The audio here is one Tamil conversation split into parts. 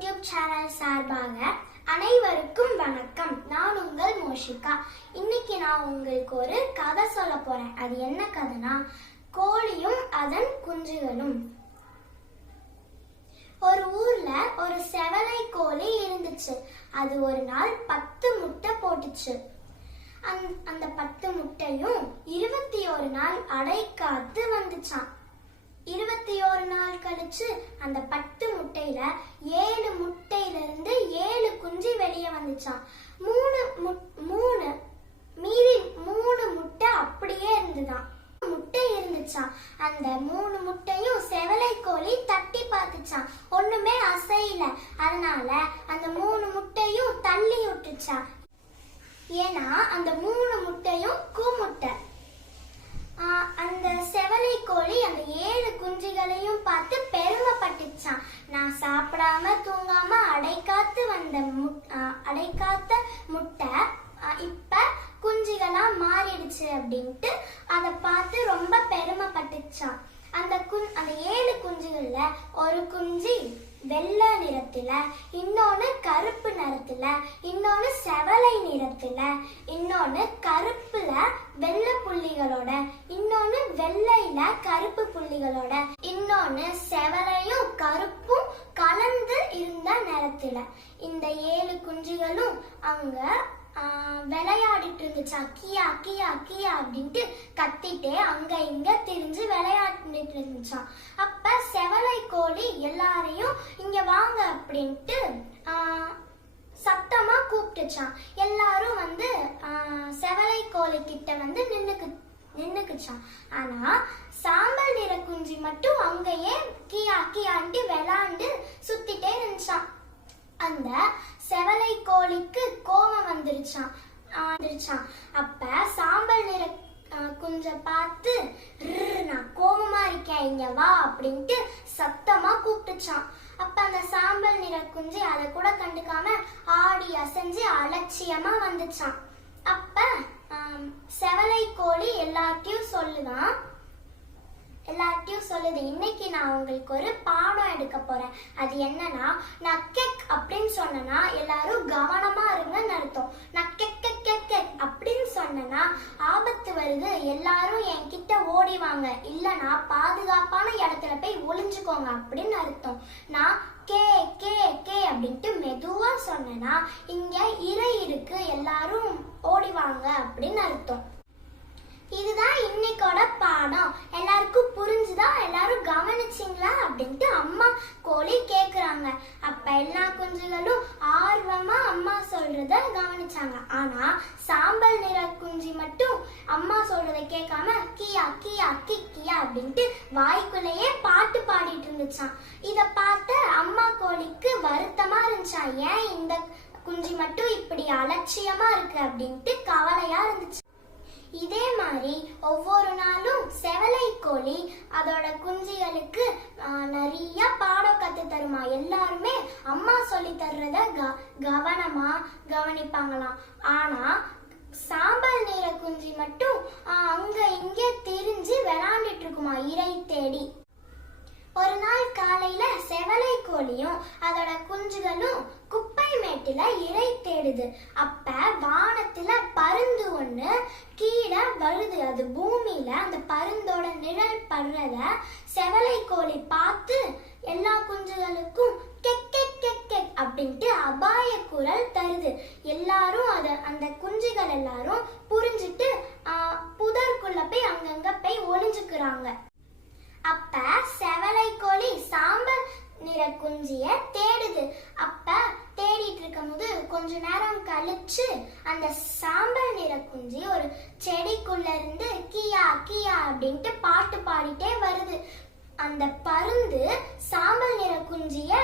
யூடியூப் சேனல் சார்பாக அனைவருக்கும் வணக்கம். நான் உங்கள் மோஷிகா. இன்னைக்கு நான் உங்களுக்கு ஒரு கதை சொல்ல போறேன். அது என்ன கதைனா கோழியும் அதன் குஞ்சுகளும். ஒரு ஊர்ல ஒரு செவலை கோழி இருந்துச்சு. அது ஒரு நாள் பத்து முட்டை போட்டுச்சு. அந்த- அந்த பத்து முட்டையும் இருபத்தி ஒரு நாள் அடை காத்து வந்துச்சான் இருபத்தி ஒரு நாள் கழிச்சு அந்த பத்து முட்டையில ஏழு முட்டையில இருந்து ஏழு குஞ்சு வெளியே வந்துச்சான் மூணு மூணு மீதி மூணு முட்டை அப்படியே இருந்துதான். முட்டை இருந்துச்சான் அந்த மூணு முட்டையும் செவலை கோழி தட்டி பார்த்துச்சான் ஒண்ணுமே அசையில. அதனால அந்த மூணு முட்டையும் தள்ளி விட்டுச்சான் ஏன்னா அந்த மூணு முட்டையும் கூமுட்டை. முட்டை அந்த செவலை கோழி அந்த பார்த்து பெருமைப்பட்டுச்சான் நான் சாப்பிடாம தூங்காம அடைக்காத்து வந்த அடைக்காத்த முட்டை இப்ப குஞ்சுகளா மாறிடுச்சு அப்படின்ட்டு அதை பார்த்து ரொம்ப பெருமைப்பட்டுச்சான் அந்த குஞ் அந்த ஏழு குஞ்சுகள்ல ஒரு குஞ்சு வெள்ளை நிறத்துல இன்னொன்னு கருப்பு நிறத்துல இன்னொன்னு செவலை நிறத்துல இன்னொன்னு கருப்புல வெள்ளை புள்ளிகளோட இன்னொன்னு வெள்ளையில கருப்பு புள்ளிகளோட இன்னொன்னு செவலையும் கருப்பும் கலந்து இருந்த நிலத்துல இந்த ஏழு குஞ்சுகளும் அங்க விளையாடிட்டு இருந்துச்சா? கியா கியா கியா அப்படின்ட்டு கத்திட்டே அங்க இங்க திரிஞ்சு விளையாடிட்டு இருந்துச்சான் அப்ப செவலை கோழி எல்லாரையும் இங்க வாங்க அப்படின்ட்டு சத்தமா கூப்பிட்டுச்சான் எல்லாரும் வந்து ஆஹ், செவலை கோழி கிட்ட வந்து நின்னுக்கு நின்னுக்குச்சான் ஆனா சாம்பல் நிற குஞ்சு மட்டும் அங்கேயே கியா கியாண்டி விளாண்டு சுத்திட்டே இருந்துச்சான் அந்த செவலை கோழிக்கு கோபம் வந்துருச்சான் வந்துருச்சான் அப்ப சாம்பல் நிற குஞ்ச பார்த்து நான் கோபமா இருக்கேன் இங்க வா அப்படின்ட்டு சத்தமா கூப்பிட்டுச்சான் அப்ப அந்த சாம்பல் நிற குஞ்சு அதை கூட கண்டுக்காம ஆடி அசைஞ்சு அலட்சியமா வந்துச்சான் செவலை கோழி எல்லாத்தையும் சொல்லுதான் எல்லாத்தையும் சொல்லுது. இன்னைக்கு நான் உங்களுக்கு ஒரு பாடம் எடுக்க போறேன். அது என்னன்னா நான் கெக் அப்படின்னு சொன்னேன்னா எல்லாரும் கவனமா இருங்கன்னு அர்த்தம். நான் இருக்கு அப்படின்னு சொன்னேன்னா ஆபத்து வருது எல்லாரும் என்கிட்ட ஓடிவாங்க இல்லனா பாதுகாப்பான இடத்துல போய் ஒளிஞ்சுக்கோங்க அப்படின்னு அர்த்தம். நான் கே கே கே அப்படின்ட்டு மெதுவா சொன்னேன்னா இங்க இறை இருக்கு எல்லாரும் ஓடிவாங்க அப்படின்னு அர்த்தம் இதுதான் இன்னைக்கோட பாடம் எல்லாருக்கும் புரிஞ்சுதா எல்லாரும் கவனிச்சிங்களா அப்படின்ட்டு அம்மா கோழி கேக்குறாங்க அப்ப எல்லா குஞ்சுகளும் ஆர்வமா அம்மா சொல்றத கவனிச்சாங்க ஆனா சாம்பல் நிற குஞ்சு மட்டும் அம்மா சொல்றதை கேட்காம கியா கியா கிக்கியா அப்படின்ட்டு வாய்க்குள்ளேயே பாட்டு பாடிட்டு இருந்துச்சான் இத பார்த்த அம்மா கோழிக்கு வருத்தமா இருந்துச்சான் ஏன் இந்த குஞ்சு மட்டும் இப்படி அலட்சியமா இருக்கு? அப்படின்ட்டு கவலையா இருந்துச்சு. இதே மாதிரி ஒவ்வொரு நாளும் செவலை கோழி அதோட குஞ்சுகளுக்கு தெரியுமா? எல்லாருமே அம்மா சொல்லி தர்றத க- கவனமா கவனிப்பாங்களாம். ஆனா சாம்பல் நீர குஞ்சு மட்டும் ஆஹ், அங்க இங்க திரிஞ்சு விளையாண்டுட்டு இருக்குமா? இறை தேடி. ஒரு நாள் காலையில செவலை கோழியும் அதோட குஞ்சுகளும் குப்பை மேட்டுல இறை தேடுது. அப்ப வானத்துல பருந்து ஒண்ணு கீழே வருது. அது பூமியில அந்த பருந்தோட நிழல் படுறத செவலை கோழி பார்த்து எல்லா குஞ்சுகளுக்கும் கெக் கெக் கெக் கெக் அப்படின்ட்டு அபாய குரல் தருது. எல்லாரும் அதை அந்த குஞ்சுகள் எல்லாரும் புரிஞ்சுட்டு ஆஹ், புதருக்குள்ள போய் அங்கங்க போய் ஒளிஞ்சுக்கிறாங்க. அப்ப செவலை கோழி சாம்பல் நிற குஞ்சிய தேடுது. அப்ப தேடிட்டு இருக்கும்போது கொஞ்ச நேரம் கழிச்சு அந்த சாம்பல் நிற குஞ்சி ஒரு செடிக்குள்ள இருந்து கியா கியா அப்படின்ட்டு பாட்டு பாடிட்டே வருது அந்த பருந்து சாம்பல் நிற குஞ்சிய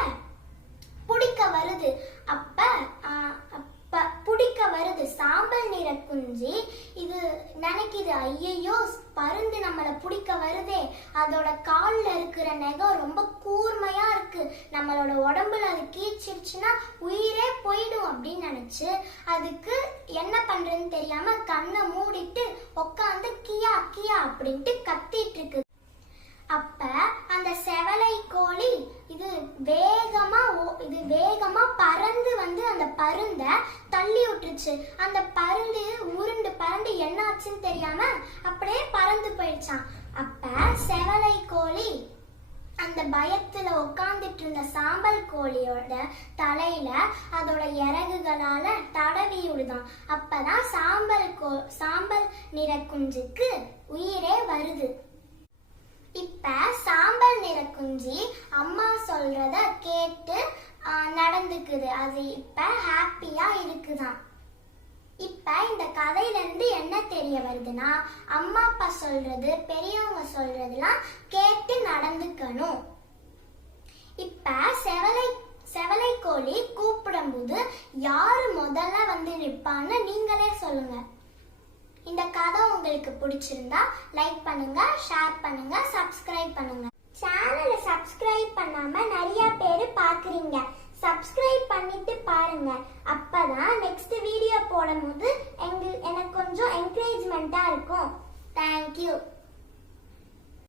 பிடிக்க வருது அப்ப ஆ, அப்ப பிடிக்க வருது சாம்பல் நிற குஞ்சி இது நினைக்குது ஐயையோ பருந்து நம்மள பிடிக்க வருதே. அதோட கால்ல இருக்கிற நெகம் ரொம்ப கூர்மையா இருக்கு. நம்மளோட உடம்புல அது கீச்சிருச்சுன்னா உயிரே போயிடும் அப்படின்னு நினைச்சு அதுக்கு என்ன பண்றதுன்னு தெரியாம கண்ணை மூடிட்டு உட்காந்து கியா கியா அப்படின்ட்டு கத்திட்டு இருக்கு அப்ப அந்த செவலை கோழி இது வேகமா ஓ- இது பற பருந்த தள்ளி விட்டுருச்சு. அந்த பருந்து உருண்டு பறந்து என்ன ஆச்சுன்னு தெரியாம அப்படியே பறந்து போயிடுச்சான் அப்ப செவலை கோழி அந்த பயத்துல உட்கார்ந்துட்டு இருந்த சாம்பல் கோழியோட தலையில அதோட இறகுகளால தடவி விடுதான். அப்பதான் சாம்பல் கோ சாம்பல் நிற குஞ்சுக்கு உயிரே வருது. இப்ப சாம்பல் நிற குஞ்சி அம்மா சொல்றத கேட்டு நடந்துக்குது. அது இப்ப ஹாப்பியா இருக்குதான். இப்ப இந்த கதையில இருந்து என்ன தெரிய வருதுன்னா அம்மா அப்பா சொல்றது பெரியவங்க சொல்றதெல்லாம் கேட்டு நடந்துக்கணும். இப்ப செவலை செவலை கோழி கூப்பிடும்போது யாரு முதல்ல வந்து நிற்பான்னு நீங்களே சொல்லுங்க. இந்த கதை உங்களுக்கு பிடிச்சிருந்தா லைக் பண்ணுங்க ஷேர் பண்ணுங்க சப்ஸ்கிரைப் பண்ணுங்க. சேனலை சப்ஸ்கிரைப் பண்ணாம நிறைய பேர் பாருங்க அப்பதான் நெக்ஸ்ட் வீடியோ போடும்போது எங்க எனக்கு கொஞ்சம் என்கரேஜ்மெண்டா இருக்கும். தேங்க்யூ